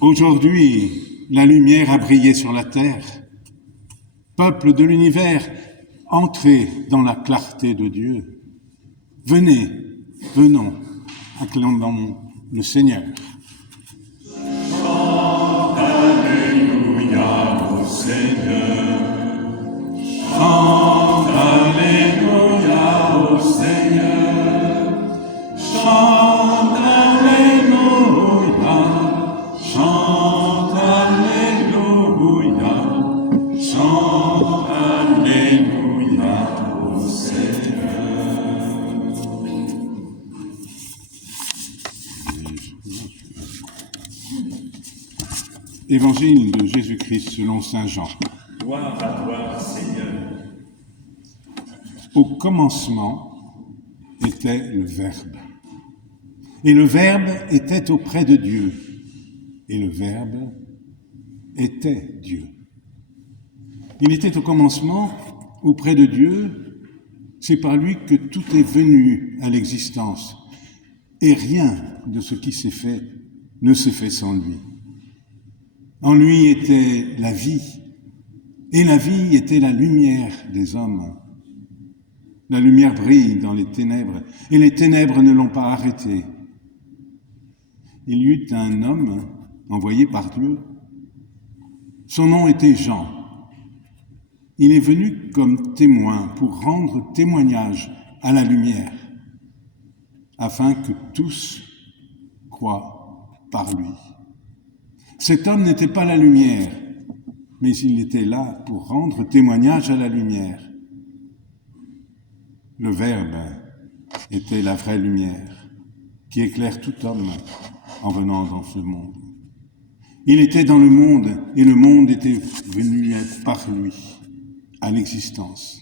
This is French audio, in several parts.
Aujourd'hui, la lumière a brillé sur la terre. Peuple de l'univers, entrez dans la clarté de Dieu. Venez, venons, acclamons le Seigneur. Chante Alléluia au Seigneur. Chante Alléluia au Seigneur. Chante Alléluia. Chante Alléluia. Chante Alléluia au Seigneur. Évangile de Jésus-Christ selon saint Jean. Gloire à toi, Seigneur. Au commencement était le Verbe. Et le Verbe était auprès de Dieu. Et le Verbe était Dieu. Il était au commencement auprès de Dieu. C'est par lui que tout est venu à l'existence. Et rien de ce qui s'est fait ne s'est fait sans lui. En lui était la vie, et la vie était la lumière des hommes. La lumière brille dans les ténèbres, et les ténèbres ne l'ont pas arrêtée. Il y eut un homme envoyé par Dieu. Son nom était Jean. Il est venu comme témoin pour rendre témoignage à la lumière, afin que tous croient par lui. Cet homme n'était pas la lumière, mais il était là pour rendre témoignage à la lumière. Le Verbe était la vraie lumière qui éclaire tout homme en venant dans ce monde. Il était dans le monde et le monde était venu par lui à l'existence.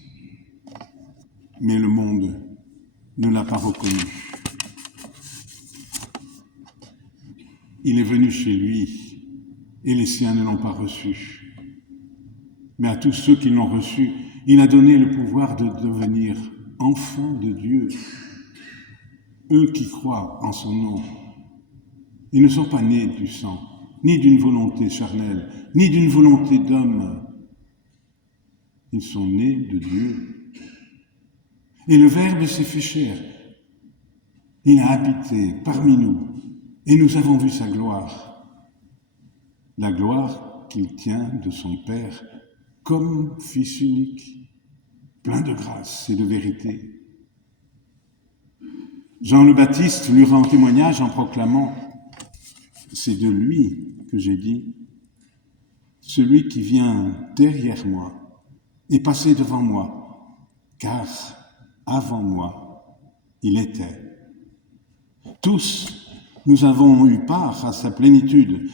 Mais le monde ne l'a pas reconnu. Il est venu chez lui et les siens ne l'ont pas reçu. Mais à tous ceux qui l'ont reçu, il a donné le pouvoir de devenir enfants de Dieu. Eux qui croient en son nom, ils ne sont pas nés du sang, ni d'une volonté charnelle, ni d'une volonté d'homme. Ils sont nés de Dieu. Et le Verbe s'est fait chair. Il a habité parmi nous, et nous avons vu sa gloire. La gloire qu'il tient de son Père comme Fils unique, plein de grâce et de vérité. Jean le Baptiste lui rend témoignage en proclamant « C'est de lui que j'ai dit, celui qui vient derrière moi est passé devant moi, car avant moi, il était. » Tous, nous avons eu part à sa plénitude.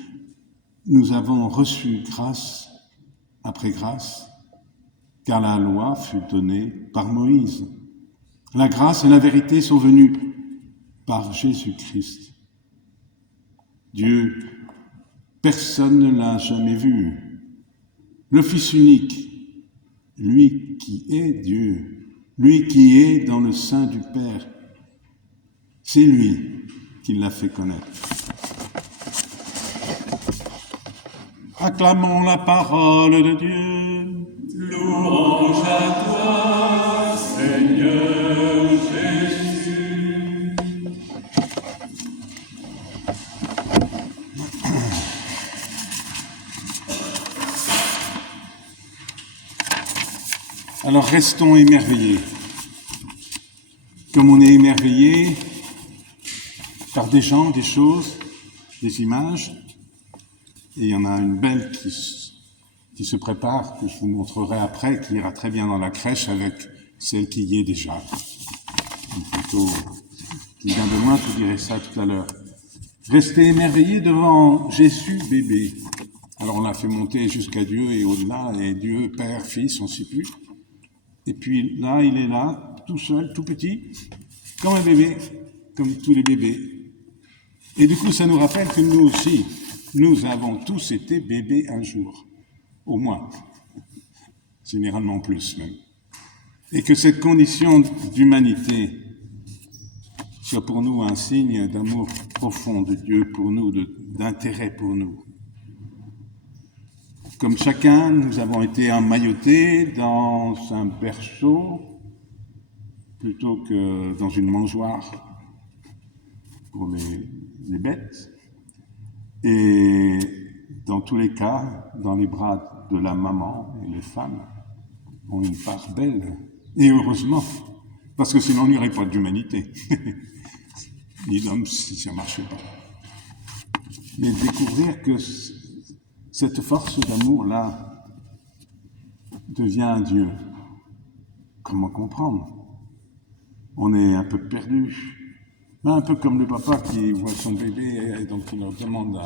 Nous avons reçu grâce après grâce, car la loi fut donnée par Moïse. La grâce et la vérité sont venues par Jésus-Christ. Dieu, personne ne l'a jamais vu. Le Fils unique, lui qui est Dieu, lui qui est dans le sein du Père, c'est lui qui l'a fait connaître. Acclamons la parole de Dieu. Louange à toi, Seigneur Jésus. Alors restons émerveillés, comme on est émerveillé par des gens, des choses, des images. Et il y en a une belle qui se prépare, que je vous montrerai après, qui ira très bien dans la crèche avec celle qui y est déjà. Ou plutôt, qui vient de loin, je vous dirai ça tout à l'heure. Restez émerveillés devant Jésus bébé. Alors on l'a fait monter jusqu'à Dieu et au-delà, et Dieu, Père, Fils, on ne sait plus. Et puis là, il est là, tout seul, tout petit, comme un bébé, comme tous les bébés. Et du coup, ça nous rappelle que nous aussi, nous avons tous été bébés un jour, au moins, généralement plus même. Et que cette condition d'humanité soit pour nous un signe d'amour profond de Dieu pour nous, d'intérêt pour nous. Comme chacun, nous avons été emmaillotés dans un berceau plutôt que dans une mangeoire pour les bêtes. Et dans tous les cas, dans les bras de la maman, et les femmes ont une part belle. Et heureusement, parce que sinon il n'y aurait pas d'humanité. Ni d'homme si ça ne marchait pas. Mais découvrir que cette force d'amour-là devient un Dieu. Comment comprendre? On est un peu perdu. Un peu comme le papa qui voit son bébé et donc il leur demande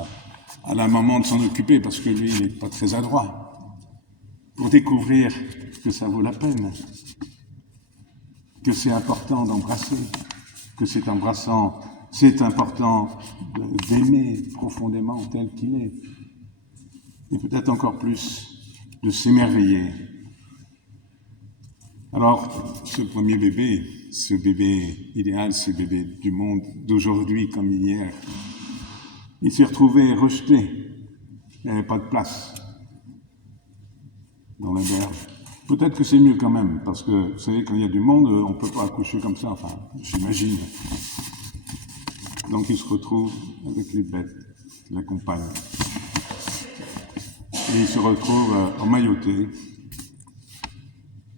à la maman de s'en occuper parce que lui, il n'est pas très adroit. Pour découvrir que ça vaut la peine, que c'est important d'embrasser, que c'est important d'aimer profondément tel qu'il est. Et peut-être encore plus de s'émerveiller. Alors, ce premier bébé, ce bébé idéal, ce bébé du monde d'aujourd'hui comme hier, il s'est retrouvé rejeté. Il n'y avait pas de place dans la berge. Peut-être que c'est mieux quand même, parce que, vous savez, quand il y a du monde, on ne peut pas accoucher comme ça, enfin, j'imagine. Donc il se retrouve avec les bêtes qui l'accompagnent. Et il se retrouve emmailloté,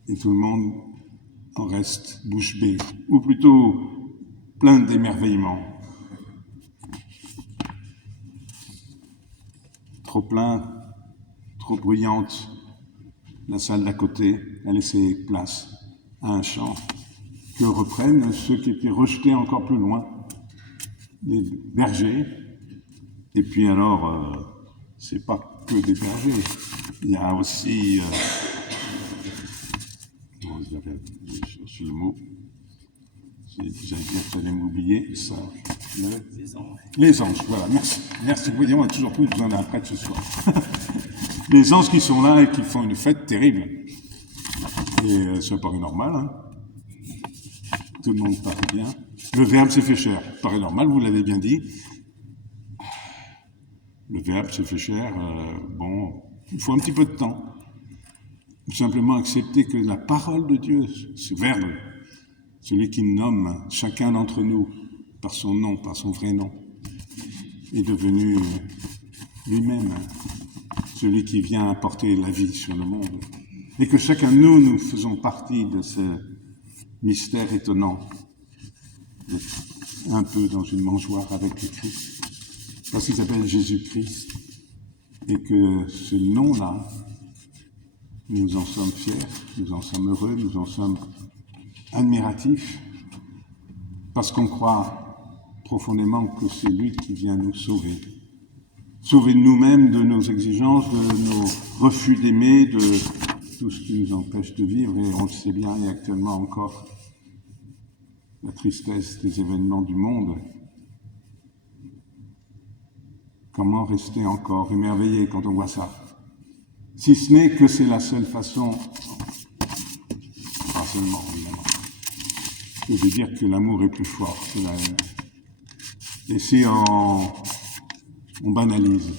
et tout le monde en reste bouche bée, ou plutôt plein d'émerveillement. Trop plein, trop bruyante, la salle d'à côté a laissé place à un chant que reprennent ceux qui étaient rejetés encore plus loin, les bergers. Et puis alors, c'est pas que des bergers, il y a aussi, je le mot, j'allais dire que j'allais m'oublier, ça. Les anges, voilà, merci. Merci, vous voyez, on a toujours plus besoin d'un prêtre ce soir. Les anges qui sont là et qui font une fête terrible. Et ça paraît normal, hein. Tout le monde paraît bien. Le Verbe s'est fait chair, paraît normal, vous l'avez bien dit. Le Verbe s'est fait chair, bon, il faut un petit peu de temps. Ou simplement accepter que la parole de Dieu, ce Verbe, celui qui nomme chacun d'entre nous par son nom, par son vrai nom, est devenu lui-même celui qui vient apporter la vie sur le monde. Et que chacun de nous, nous faisons partie de ce mystère étonnant, un peu dans une mangeoire avec le Christ, parce qu'il s'appelle Jésus-Christ, et que ce nom-là, nous en sommes fiers, nous en sommes heureux, nous en sommes admiratifs, parce qu'on croit profondément que c'est lui qui vient nous sauver. Sauver de nous-mêmes, de nos exigences, de nos refus d'aimer, de tout ce qui nous empêche de vivre, et on le sait bien, et actuellement encore, la tristesse des événements du monde. Comment rester encore émerveillé quand on voit ça? Si ce n'est que c'est la seule façon, pas seulement évidemment, de dire que l'amour est plus fort que la haine. Et si on banalise,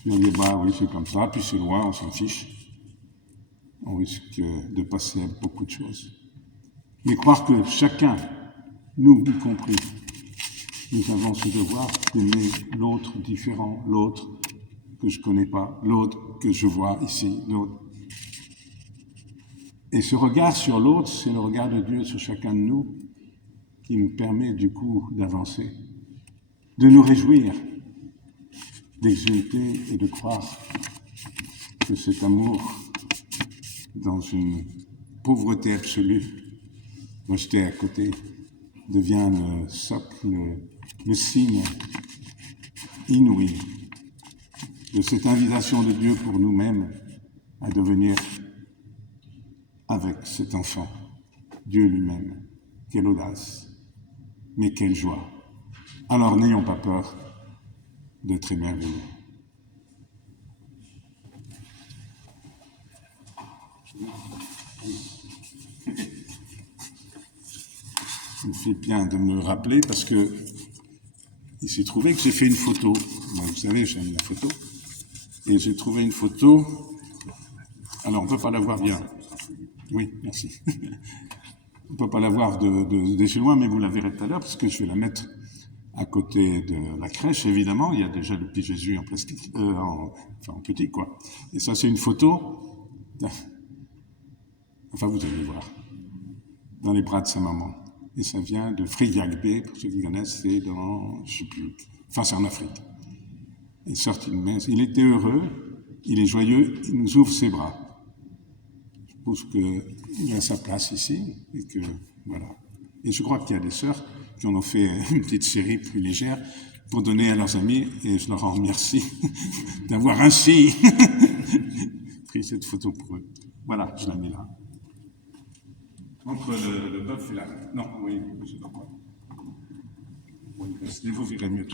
puis on dit bah oui c'est comme ça, puis c'est loin, on s'en fiche, on risque de passer à beaucoup de choses. Mais croire que chacun, nous y compris, nous avons ce devoir d'aimer l'autre différent, l'autre que je ne connais pas, l'autre que je vois ici, l'autre. Et ce regard sur l'autre, c'est le regard de Dieu sur chacun de nous qui nous permet du coup d'avancer, de nous réjouir, d'exulter et de croire que cet amour, dans une pauvreté absolue, rejeté à côté, devient le socle, le signe inouï de cette invitation de Dieu pour nous-mêmes à devenir avec cet enfant, Dieu lui-même. Quelle audace, mais quelle joie. Alors n'ayons pas peur d'être émerveillés. Ça me fait bien de me rappeler parce que il s'est trouvé que j'ai fait une photo. Moi, vous savez, j'aime la photo. Et j'ai trouvé une photo. Alors, on ne peut pas la voir bien. Oui, merci. On ne peut pas la voir de chez loin, mais vous la verrez tout à l'heure, parce que je vais la mettre à côté de la crèche, évidemment. Il y a déjà le petit Jésus en plastique, en petit, quoi. Et ça, c'est une photo. Enfin, vous allez voir. Dans les bras de sa maman. Et ça vient de Frigyagbe, pour ceux qui connaissent, c'est dans, je ne sais plus, enfin, c'est en Afrique. Il sort une messe. Il était heureux, il est joyeux, il nous ouvre ses bras. Je pense qu'il a sa place ici, et que, voilà. Et je crois qu'il y a des sœurs qui en ont fait une petite série plus légère pour donner à leurs amis, et je leur en remercie d'avoir ainsi pris cette photo pour eux. Voilà, je la mets là. Entre le bœuf et la... Non, oui, je sais pas quoi. Oui, vous verrez mieux tout.